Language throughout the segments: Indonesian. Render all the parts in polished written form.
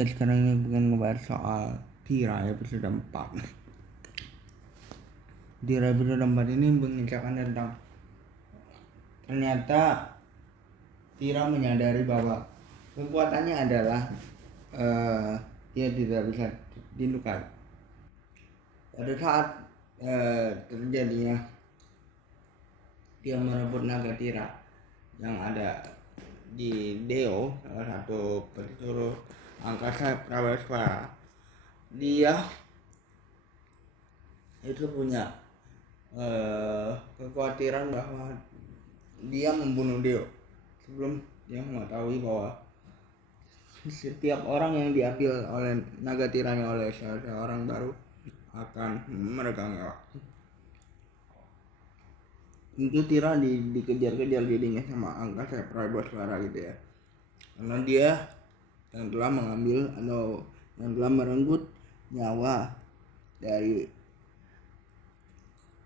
Sekarang ini bukan ngebahas soal Tira episode 4. Tira episode 4 ini mengisahkan tentang ternyata Tira menyadari bahwa kekuatannya adalah dia tidak bisa dilukai. Pada saat terjadinya dia merebut naga Tira yang ada di Deo, salah satu pesuruh angkasa Praweswara, dia itu punya kekhawatiran bahwa dia membunuh Deo sebelum dia mengetahui bahwa setiap orang yang diambil oleh naga tiranya oleh seorang baru akan meregang nyawa. Itu Tira dikejar-kejar jadinya sama angkasa Praweswara gitu ya, karena dia yang telah mengambil atau yang telah merenggut nyawa dari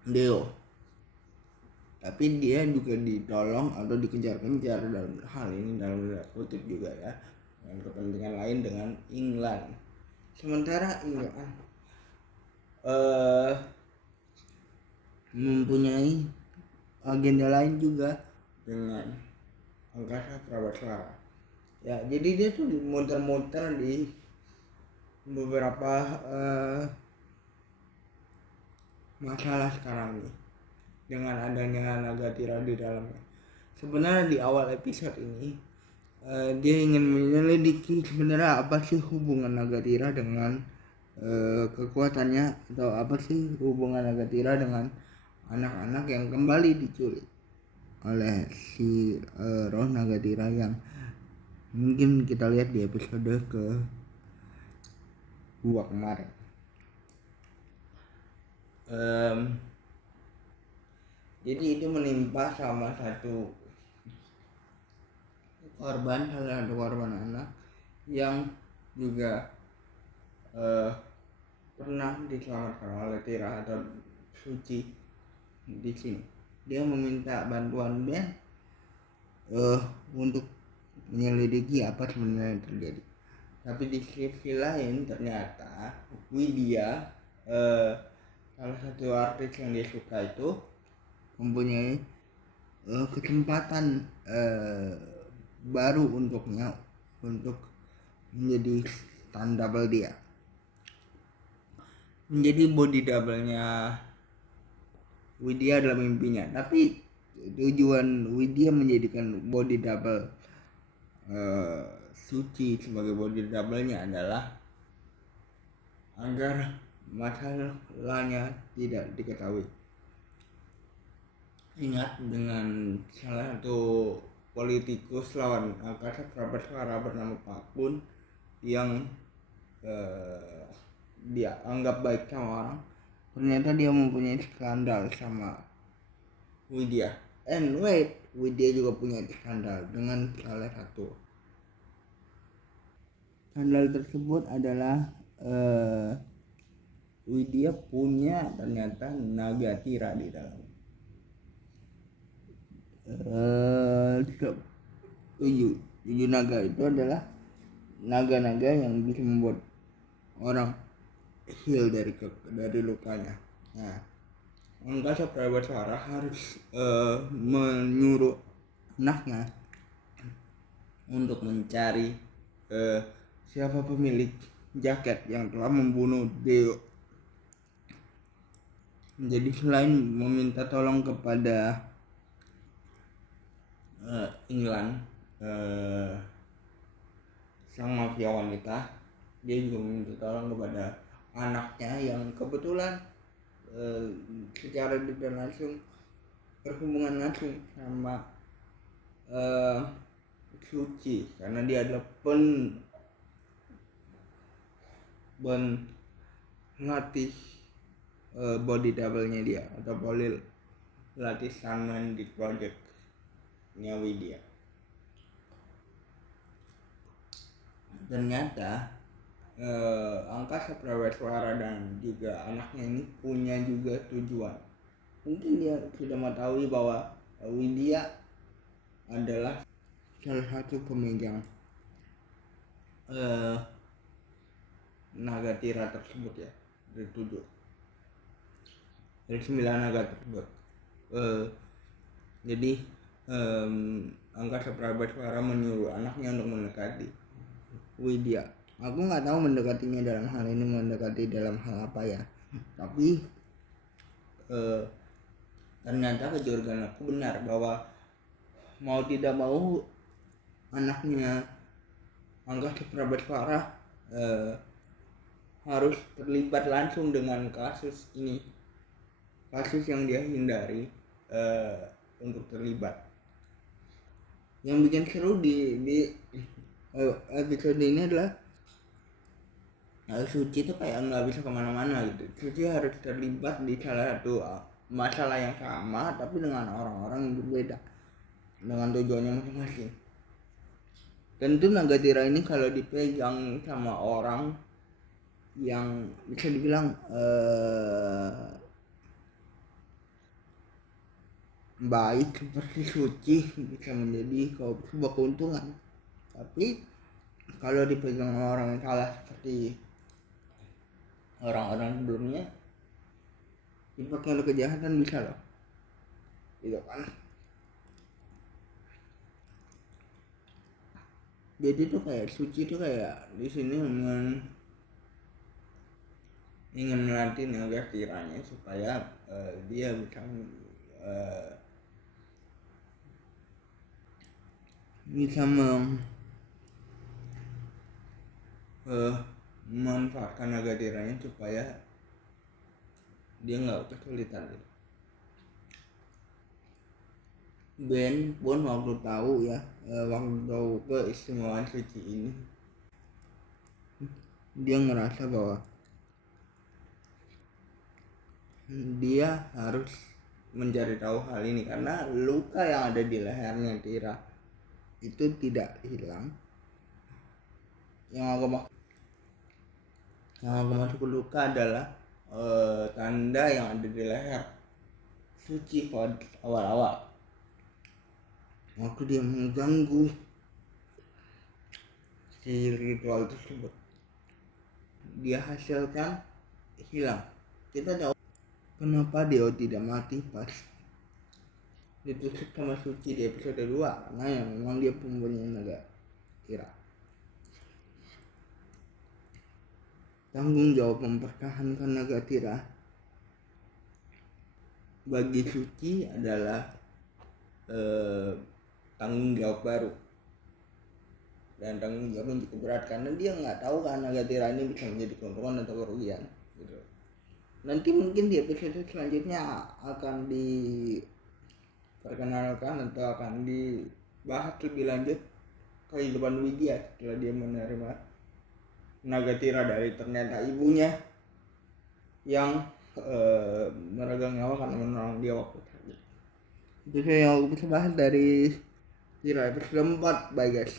Deo. Tapi dia juga ditolong atau dikejar-kejar dalam hal ini, dalam kutip juga ya, dengan kepentingan lain dengan England. Sementara England mempunyai agenda lain juga dengan angkasa Praweswara. Ya, jadi dia tuh muter-muter di beberapa masalah sekarang nih dengan adanya naga Tira di dalamnya. Sebenarnya di awal episode ini dia ingin menyelidiki sebenarnya apa sih hubungan naga Tira dengan kekuatannya, atau apa sih hubungan naga Tira dengan anak-anak yang kembali diculik oleh si roh naga Tira yang mungkin kita lihat di episode ke-2 kemarin. Jadi itu menimpa salah satu korban anak yang juga pernah diselamatkan oleh Tira atau Suci di sini. Dia meminta bantuan Ben untuk menyelidiki apa sebenarnya yang terjadi. Tapi di sisi lain ternyata Widya, salah satu artis yang dia suka itu, mempunyai kesempatan baru untuknya untuk menjadi stunt double dia, menjadi body double-nya Widya dalam mimpinya. Tapi tujuan Widya menjadikan body double Suci sebagai body double-nya adalah agar masalahnya tidak diketahui. Ingat, dengan salah satu politikus lawan angkasa Praweswara bernama Pak Pun yang dia anggap baik sama orang, ternyata dia mempunyai skandal sama Widya. And wait, Widya juga punya skandal dengan salah satu. Skandal tersebut adalah Widya punya ternyata naga Tira di dalam. 7 naga itu adalah naga-naga yang bisa membuat orang heal dari lukanya. Nah, angkasa Praweswara harus menyuruh anaknya untuk mencari siapa pemilik jaket yang telah membunuh Deo. Jadi selain meminta tolong kepada England, sang mafia wanita, dia juga meminta tolong kepada anaknya yang kebetulan secara tidak langsung berhubungan langsung sama Suci, karena dia adalah latih body double-nya dia, atau boleh latih stuntman di project-nya Widya. Ternyata angkasa Praweswara dan juga anaknya ini punya juga tujuan. Mungkin dia sudah mengetahui bahwa Widya adalah salah satu pemegang naga Tira tersebut ya, dari 7 dari 9 naga tersebut. Jadi Angkasa Prabaswara menyuruh anaknya untuk mendekati Widya. Aku nggak tahu mendekatinya dalam hal ini mendekati dalam hal apa ya, tapi ternyata kecurigaan aku benar bahwa mau tidak mau anaknya Angkasa Prabaswara harus terlibat langsung dengan kasus ini, kasus yang dia hindari untuk terlibat. Yang bikin seru di episode ini adalah Suci itu kayak nggak bisa kemana-mana gitu. Suci harus terlibat di salah satu masalah yang sama tapi dengan orang-orang yang berbeda, dengan tujuannya masing-masing. Tentu naga Tira ini kalau dipegang sama orang yang bisa dibilang baik seperti Suci bisa menjadi sebuah keuntungan. Tapi kalau dipegang orang yang salah seperti orang-orang sebelumnya, dipakai oleh kejahatan bisa loh, gitu kan. Jadi tuh kayak Suci tuh kayak di sini ingin melatih naga Tiranya supaya dia bisa memanfaatkan naga Tiranya supaya dia nggak kesulitan gitu. Ben pun waktu tahu keistimewaan Suci ini, dia ngerasa bahwa dia harus mencari tahu hal ini karena luka yang ada di lehernya Tira itu tidak hilang. Yang aku masuk ke luka adalah tanda yang ada di leher Suci pada awal-awal waktu dia mengganggu si ritual tersebut, dia hasilkan hilang. Kita tahu kenapa dia tidak mati pas ditusuk sama Suci di episode 2, karena yang memang dia mempunyai naga Tira. Tanggung jawab mempertahankan naga Tira bagi Suci adalah tanggung jawab baru, dan tanggung jawab yang cukup berat karena dia nggak tahu kan naga Tira ini bisa menjadi keuntungan atau kerugian gitu. Nanti mungkin di episode selanjutnya akan diperkenalkan atau akan dibahas lebih lanjut kehidupan Widya setelah dia menerima naga Tira dari ternyata ibunya yang meregang nyawa karena menolong dia waktu itu. Itu yang aku bisa bahas dari Tira episode 4. Bye guys.